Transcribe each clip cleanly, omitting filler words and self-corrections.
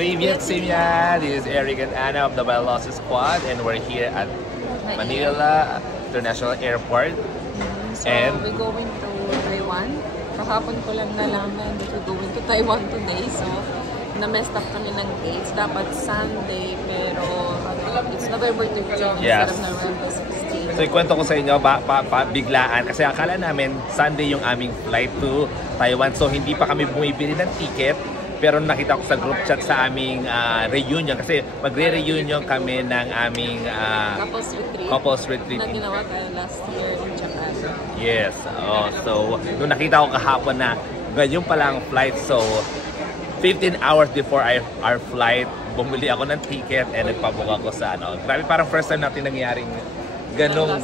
Fabian Simya, this is Eric and Anna of the Velocity Squad, and we're here at Manila International Airport. So we're going to Taiwan. Kahapon ko lang nalaman that we're going to Taiwan today. So na-messed up kami ng dates. Dapat Sunday, pero it's November 13 instead of November 16. So ikwento ko sa inyo, biglaan kasi akala namin Sunday yung aming flight to Taiwan. So hindi pa kami bumibili ng ticket. Pero nakita ko sa group chat sa aming reunion kasi magre-reunion kami ng aming couples retreat na ginawa tayo last year in Japan. Yes. So nung nakita ko kahapon na ganyan pala ang flight, so 15 hours before our flight, bumili ako ng ticket and nagpabook ako sa grabe, parang first time natin nangyaring ganong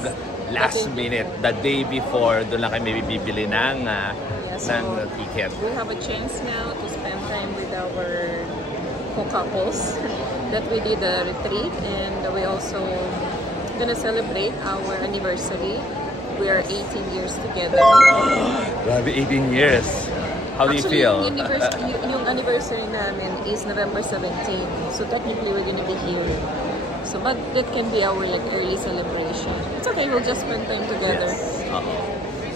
last minute, the day before, doon lang kami bibili ng ticket. We have a chance now to spend time with our co-couples that we did a retreat, and we also gonna celebrate our anniversary. We are 18 years together. Grabe, 18 years. How do you feel? Yung anniversary namin is November 17. So technically we're gonna be here. So but that can be our early celebration. It's okay, we'll just spend time together. Yes.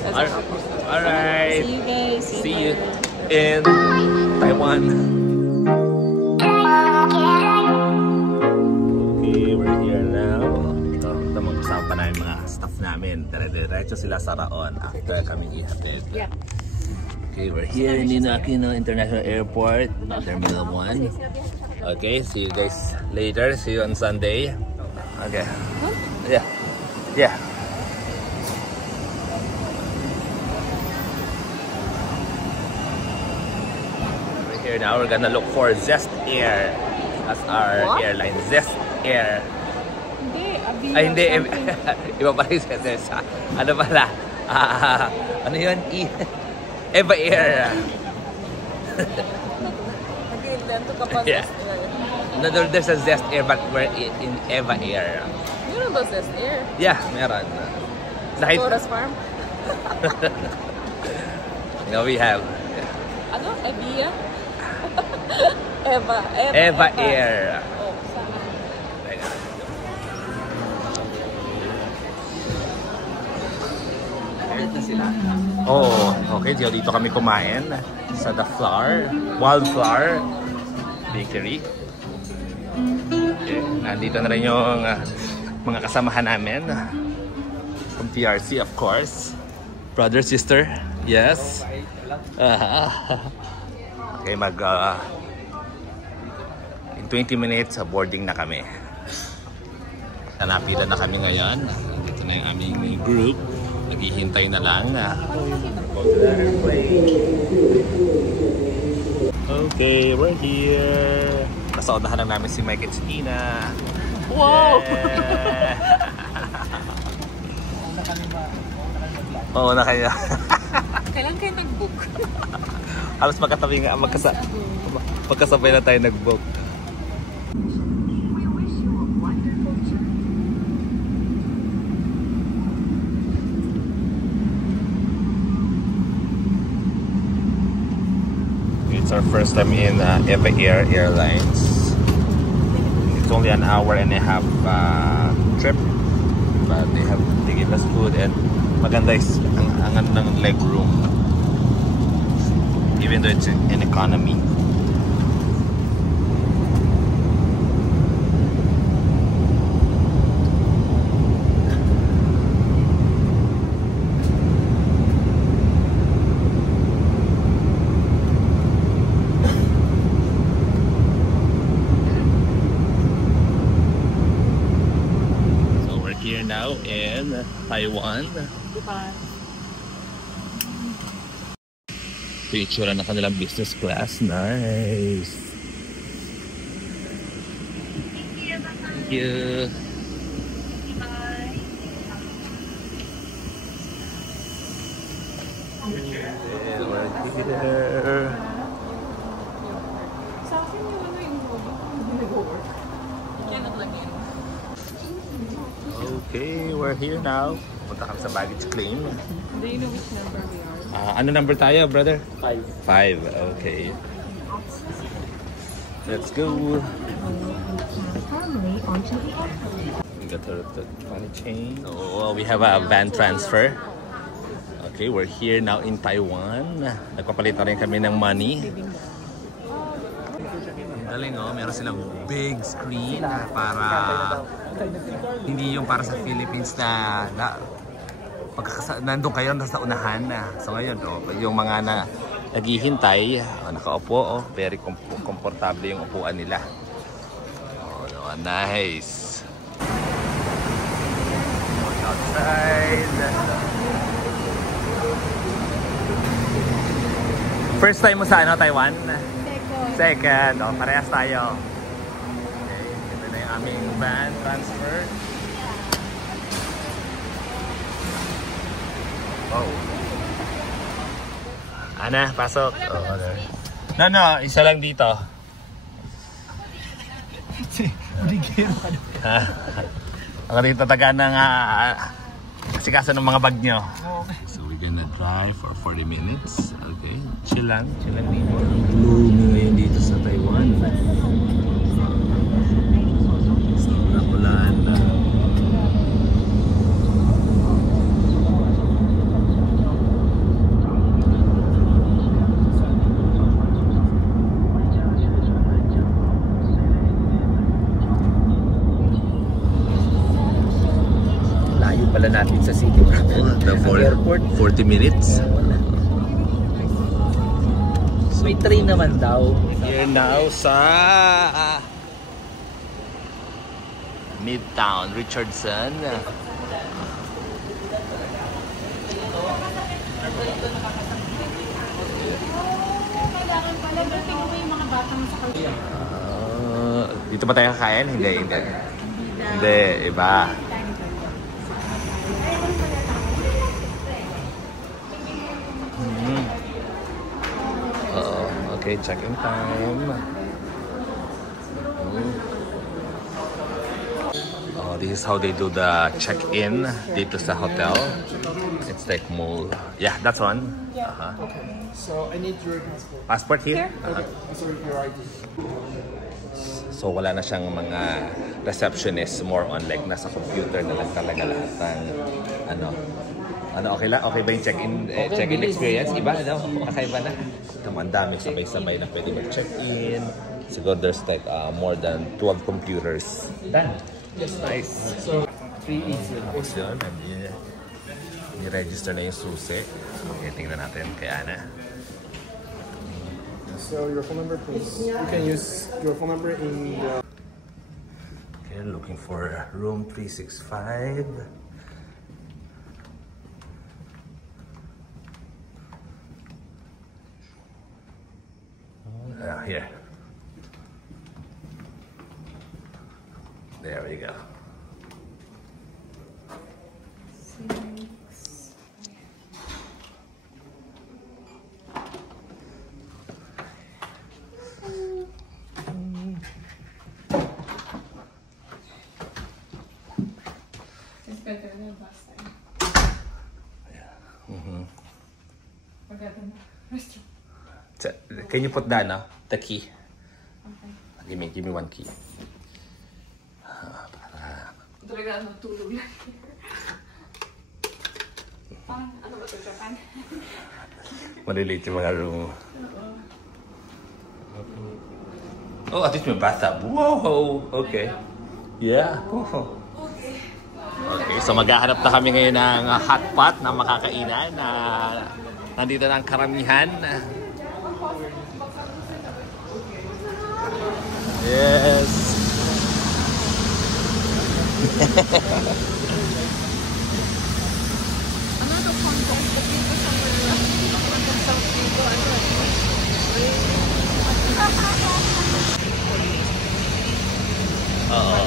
As a couple. Alright. See you guys. See you in Taiwan. Okay, we're here now. Ito mag-usap pa na yung mga staff namin. Diretso sila sa Raon after kami ihatid. Yeah. Okay, we're here in Aquino International Airport, Terminal 1. Okay, see you guys later. See you on Sunday. Okay. Yeah. Yeah. Now we're gonna look for Zest Air as our airline. Zest Air. Hindi, hindi. Iba pa rin Zest. Ano pala? Ano yun? Eva Air. Nag-invento ka pa Yeah. Zest Air. No, there's a Zest Air but we're in Eva Air. Meron ba Zest Air? Yeah, meron. Torres Farm? We have. Ano? Evia? Eva Air. Oh, sana. Oh, okay. Dito kami kumain sa The Flower, Wildflower Bakery. Okay. Nandito na rin yung mga kasamahan namin from TRC, of course. Brother, sister. Yes. Okay, in 20 minutes, boarding na kami. Napila na kami ngayon. Dito na yung aming group. Naghihintay na lang. Okay, we're here. Nasa unahan lang namin si Mike at si Tina. Wow! Yeah. Oo na kayo. Kailan kayo nag-book? Halos magkatabi nga, magkasabay na tayo nag-book. It's our first time in Eva Air Airlines. It's only an hour and a half trip, but they give us food and maganda is ang ng leg room, even though it's in economy. So we're here now in Taiwan. Ito yung itsura ng kanilang business class. Nice. Thank you. Okay, we're here now. Punta kami sa baggage claim. Do you know which number we are? Ano number tayo, brother? 5. 5, okay. Let's go. We got the money chain. So we have a van transfer. Okay, we're here now in Taiwan. Nagpapalit na rin kami ng money. Galing oh, meron silang big screen para hindi yung para sa Philippines na nandun kayo sa unahan na. So ngayon oh, yung mga naghihintay, nakaupo, very komportable yung upuan nila. Oh, nice. Outside. First time mo sa Taiwan? Second. Oh, parehas tayo. Okay, ito na yung aming van transfer. Oh. Ana, pasok. Oh, okay. No, isa lang dito. Ako dito taga ng kasikaso ng mga bag nyo. So we're gonna drive for 40 minutes. Okay, chill lang dito. Gloomy ngayon dito sa Taiwan. Sobrang ulan. Pala natin sa city airport 40 minutes. May train naman daw. Here now sa Midtown Richardson. Dito ba tayo kakain? Hindi, iba. Okay, check-in time. Oh, this is how they do the check-in dito sa hotel. It's like mall. Yeah, that's one. Okay, so I need your passport. Passport here? Okay, sorry, your ID. So wala na siyang mga receptionist, more on like nasa computer na lang talaga lahat ng okay lang? Okay ba yung check-in experience? Iba, kakaiba na. Ang dami sabay-sabay na pwede mag-check-in. Siguro there's like more than 12 computers. Done. Yes, nice. So, 3 easy. Tapos yun, i-register na yung susi. Okay, tingnan natin kay Ana. So, your phone number, please. You can use your phone number in the... Okay, looking for room 365. Here. There we go. It's better than last time. Yeah. Mm-hmm. Forgot the restaurant. Can you put the key? Okay. Give me one key. Talaga tulog lang. Parang ano ba ito, Japan? Maliliit yung mga room. Oh, at least may bathtub. Whoa! Okay. Yeah. Okay, so maghahanap na kami ngayon ng hot pot na makakainan na nandito na ang karamihan. Yes. Ano ito Hong Kong? Dito sa Oo.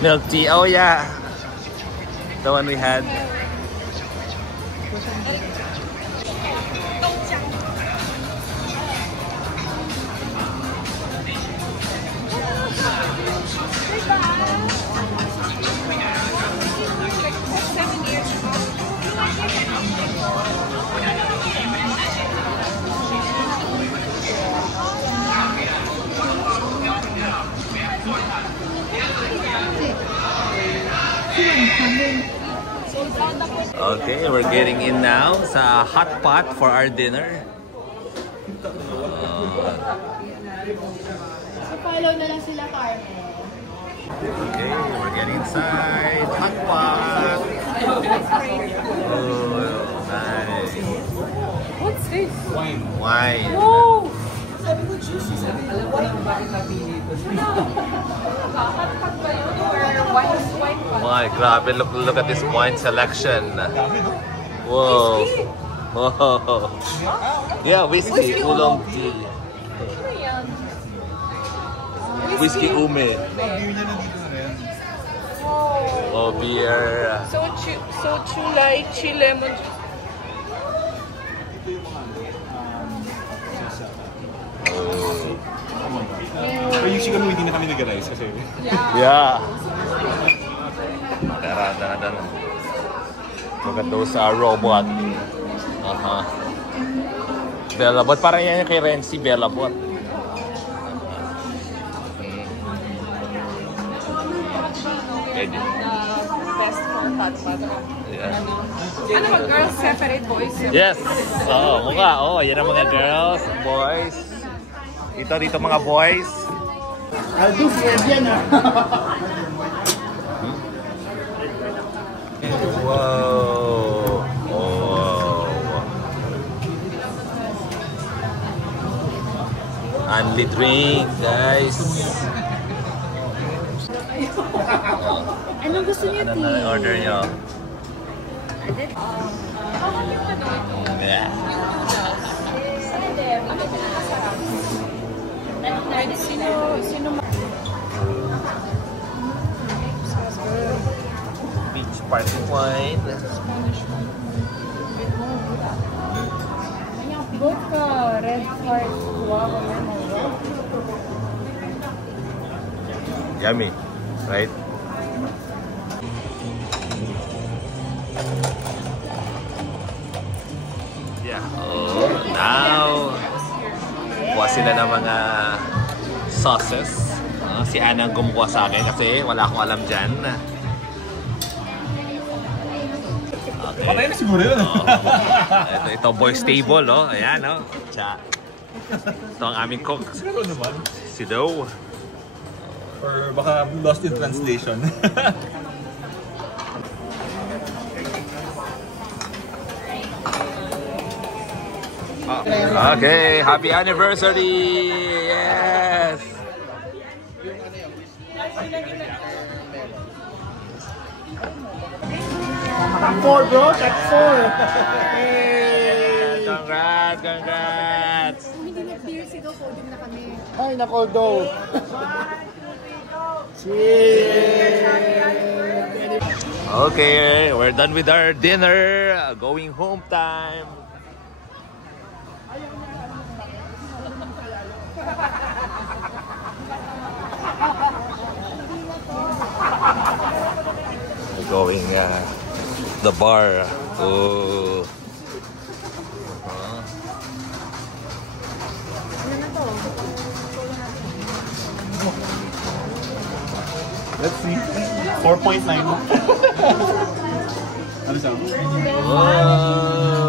Milk tea. Oh yeah. The one we had. Okay, we're getting in now sa hot pot for our dinner. So follow na lang sila, Carmen. Okay, we're getting inside. Hot pot. Oh, nice. What's this? Wine. Wine. Oh! Sabi ko juicy. Alam ko lang bakit napili ito. Hot ba yun? Or wine pa? My, grabe. Look at this wine selection. Dami, no? Whoa. Whoa. Yeah, whiskey. Oolong tea. Ano yan? Whiskey ume. Beer niya nandito na rin. Oh. Oh, beer. So chulay, chi lemon. Ito yung mga sasa. Oh. Pero usually kami hindi na kami nag-rice kasi. Yeah. Tara. Look at those robot. Bellabot. Parang yan yung kay Renzi, Bellabot. Eddie. Best for hot pot. Yeah. Ano ba, girls separate, boys separate? Yes! Oo, mukha. Oh, yan ang mga girls, boys. Dito mga boys. I'll do for dinner. Wow. Oh. Only drink, guys. Anong gusto niyo, Ano na order nyo? Yeah. Sino Beach party wine. Vodka, red heart, guava, lemon. Yummy, right? Yeah. Oh, now, kuha sila ng mga sauces. Si Ana ang kumukuha sa akin kasi wala akong alam dyan. Okay. Patay na siguro yun. Ito boys table, oh. Ayan, oh. Ito ang aming cook. Siguro naman. Si Doe. Or baka lost in translation. Okay, happy anniversary! Yes! Four, bro. That's four. Hey! Congrats! Hindi na-clear si Do, podium na kami. Ay, nako, do. Cheers! Okay, we're done with our dinner. Going home time. We're going the bar. Oh. Let's see. 4.9. Ano siya? Whoa!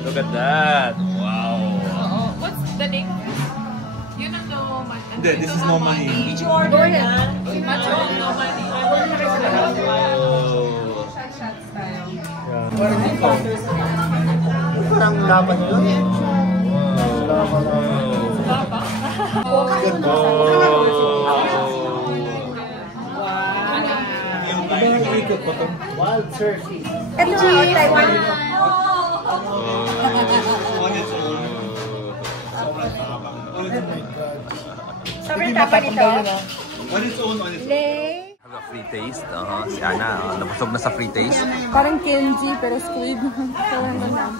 Look at that! Wow! What's the name? Yun ang no money. Hindi, this is no money. Did you order na? Macho, no money. Oh. Shots tayo. Parang laban yun. Baba. Wild turkey. Ito, Taiwan. On its own. Sobrang tabang. Oh my God. Sobrang tapa nito. Lay. Have a free taste. Si Ana, nabusog na sa free taste. Parang Kenji pero squid. Parang ganun.